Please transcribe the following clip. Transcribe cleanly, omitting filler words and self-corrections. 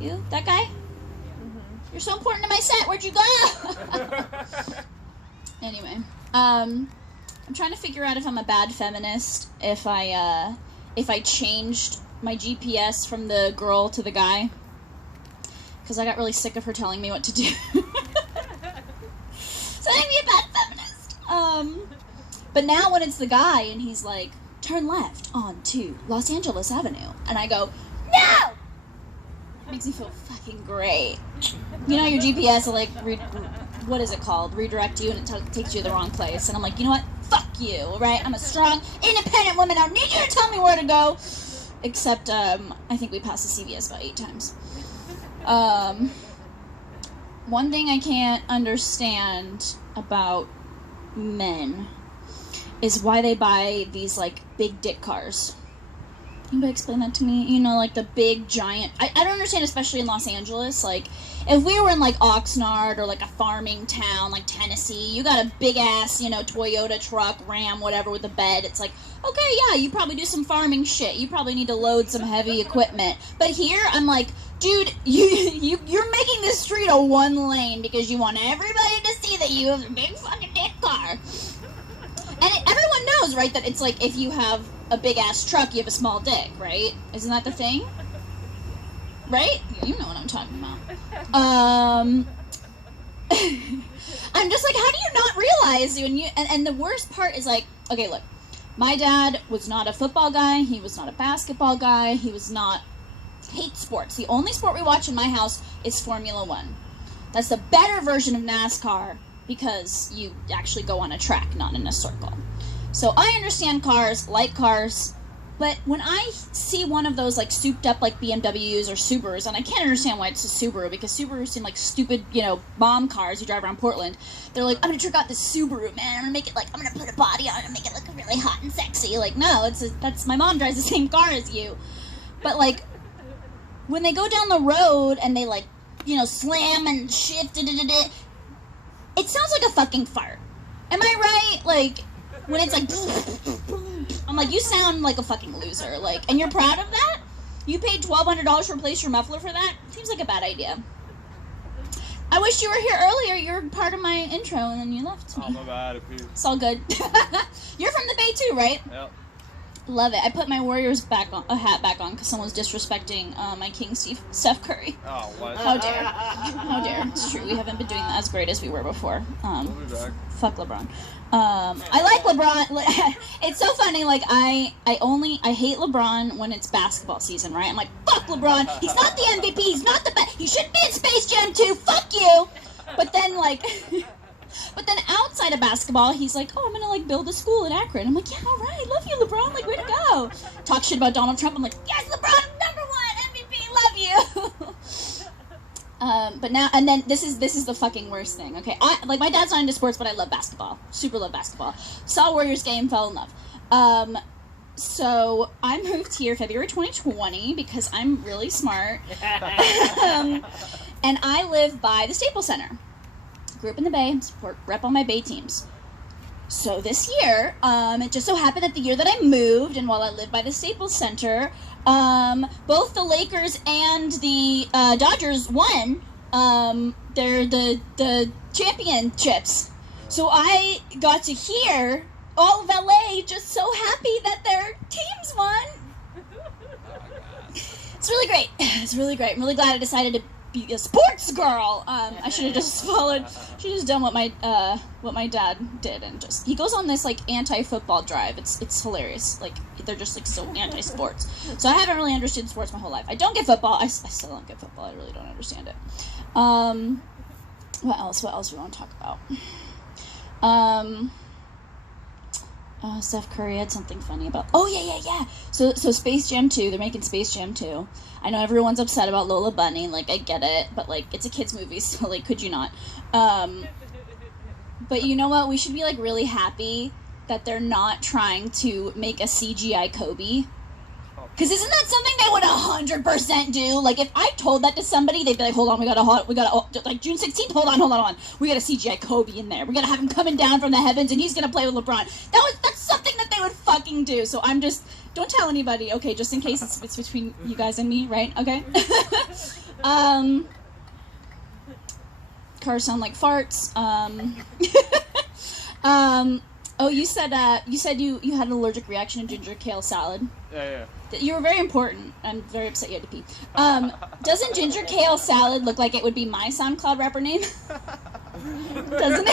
You? That guy? You're so important to my set. Where'd you go? Anyway, I'm trying to figure out if I'm a bad feminist if I changed my GPS from the girl to the guy, because I got really sick of her telling me what to do. So I'd be a bad feminist. But now when it's the guy and he's like, turn left onto Los Angeles Avenue, and I go, no! It makes me feel fucking great. You know, your GPS will, like, what is it called? Redirect you, and it takes you to the wrong place. And I'm like, you know what? Fuck you, right? I'm a strong, independent woman. I don't need you to tell me where to go. Except, I think we passed the CVS about 8 times. One thing I can't understand about men is why they buy these, like, big dick cars. Anybody explain that to me? You know, like the big, giant... I don't understand, especially in Los Angeles. Like, if we were in, like, Oxnard or, like, a farming town, like Tennessee, you got a big-ass, you know, Toyota truck, Ram, whatever, with a bed. It's like, okay, yeah, you probably do some farming shit. You probably need to load some heavy equipment. But here, I'm like, dude, you're making this street a 1 lane because you want everybody to see that you have a big fucking dick car. And everyone knows, right, that it's like if you have a big-ass truck, you have a small dick, right? Isn't that the thing? Right? You know what I'm talking about. I'm just like, how do you not realize when you... And the worst part is like, okay, look, my dad was not a football guy. He was not a basketball guy. He was not... Hate sports. The only sport we watch in my house is Formula 1. That's the better version of NASCAR because you actually go on a track, not in a circle. So I understand cars, like cars, but when I see one of those like souped up like BMWs or Subarus, and I can't understand why it's a Subaru, because Subarus seem like stupid, you know, mom cars you drive around Portland. They're like, I'm gonna trick out this Subaru, man. I'm gonna make it like, I'm gonna put a body on it and make it look really hot and sexy. Like, no, that's my mom drives the same car as you. But like, when they go down the road and they like, you know, slam and shift, it sounds like a fucking fart. Am I right? Like, when it's like, I'm like, you sound like a fucking loser. Like, and you're proud of that? You paid $1,200 to replace your muffler for that? Seems like a bad idea. I wish you were here earlier. You're part of my intro, and then you left me. Oh, my bad. It's all good. You're from the Bay too, right? Yep. Love it. I put my Warriors hat back on because someone's disrespecting my King Steph Curry. Oh, what? How dare. How dare. It's true. We haven't been doing that as great as we were before. We'll be back. Fuck LeBron. I like LeBron. It's so funny. Like, I hate LeBron when it's basketball season, right? I'm like, fuck LeBron. He's not the MVP. He's not the best. He shouldn't be in Space Jam 2. Fuck you. But then, like... But then outside of basketball, he's like, oh, I'm going to, like, build a school in Akron. I'm like, yeah, all right. Love you, LeBron. Like, way to go. Talk shit about Donald Trump. I'm like, yes, LeBron, #1 MVP. Love you. But now, and then this is the fucking worst thing, okay? Like, my dad's not into sports, but I love basketball. Super love basketball. Saw Warriors game, fell in love. So I moved here February 2020 because I'm really smart. And I live by the Staples Center. Grew up in the Bay, rep on my Bay teams. So this year, it just so happened that the year that I moved, and while I lived by the Staples Center, both the Lakers and the Dodgers won the championships. So I got to hear all of LA just so happy that their teams won. It's really great. It's really great. I'm really glad I decided to be a sports girl. I should have just done what my dad did, and just he goes on this like anti-football drive. It's hilarious. Like, they're just like so anti-sports. So I haven't really understood sports my whole life. I don't get football. I still don't get football. I really don't understand it. What else do we want to talk about? Steph Curry had something funny about... Oh, yeah. So Space Jam 2, they're making Space Jam 2. I know everyone's upset about Lola Bunny, like, I get it, but, like, it's a kid's movie, so, like, could you not? But you know what? We should be, like, really happy that they're not trying to make a CGI Kobe. Because isn't that something they would 100% do? Like, if I told that to somebody, they'd be like, hold on, we got like, June 16th, hold on. We got a CGI Kobe in there. We got to have him coming down from the heavens, and he's going to play with LeBron. That's something that they would fucking do. So I'm just, don't tell anybody, okay, just in case it's between you guys and me, right? Okay? Cars sound like farts. Oh, you said you had an allergic reaction to ginger kale salad. Yeah. You were very important. I'm very upset you had to pee. Doesn't ginger kale salad look like it would be my SoundCloud rapper name? Doesn't it?